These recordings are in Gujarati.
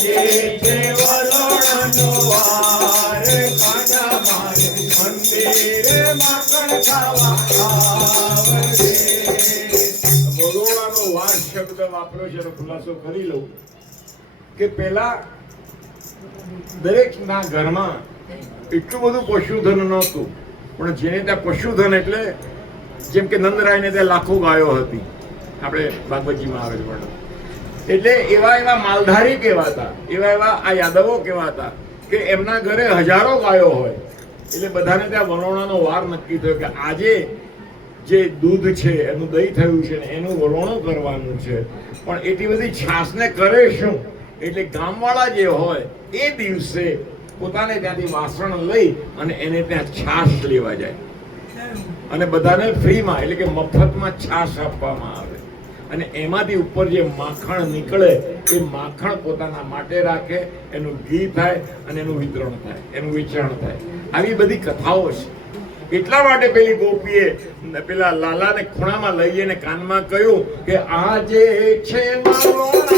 છે વાર શબ્દ વાપર્યો છે, એનો ખુલાસો કરી લઉં કે પેલા દરેકના ઘરમાં એટલું બધું પશુધન નહોતું, પણ જેને ત્યાં પશુધન એટલે, જેમ કે નંદરાયને ત્યાં લાખો ગાયો હતી આપણે ભાગવતજીમાં આવે છે. એટલે એવા એવા માલધારી કહેવાતા એવા એવા આ યાદવો કહેવાતા કે એમના ઘરે હજારો ગાયો હોય. એટલે બધાને ત્યાં વરોણાનો વાર નક્કી થયો કે આજે જે દૂધ છે એનું દહીં થયું છે ને એનું વલોણું કરવાનું છે. પણ એટલી બધી છાસને કરે શું? એટલે ગામવાળા જે હોય એ દિવસે પોતાને ત્યાંથી વાસણ લઈ અને એને ત્યાં છાશ લેવા જાય. અને બધાને ફ્રીમાં એટલે કે મફતમાં છાશ આપવામાં આવે. અને એમાંથી ઉપર જે માખણ નીકળે, એ માખણ પોતાના માટે રાખે, એનું ઘી થાય અને એનું વિતરણ થાય, એનું વેચાણ થાય. આવી બધી કથાઓ છે. એટલા માટે પેલી ગોપીએ પેલા લાલાને ખૂણામાં લઈ અને કાનમાં કહ્યું કે આજે છે વરોણાનો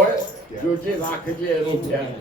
સાસુ મારી ઘેર ના હોય જોજે રાખજે એનું ધ્યાન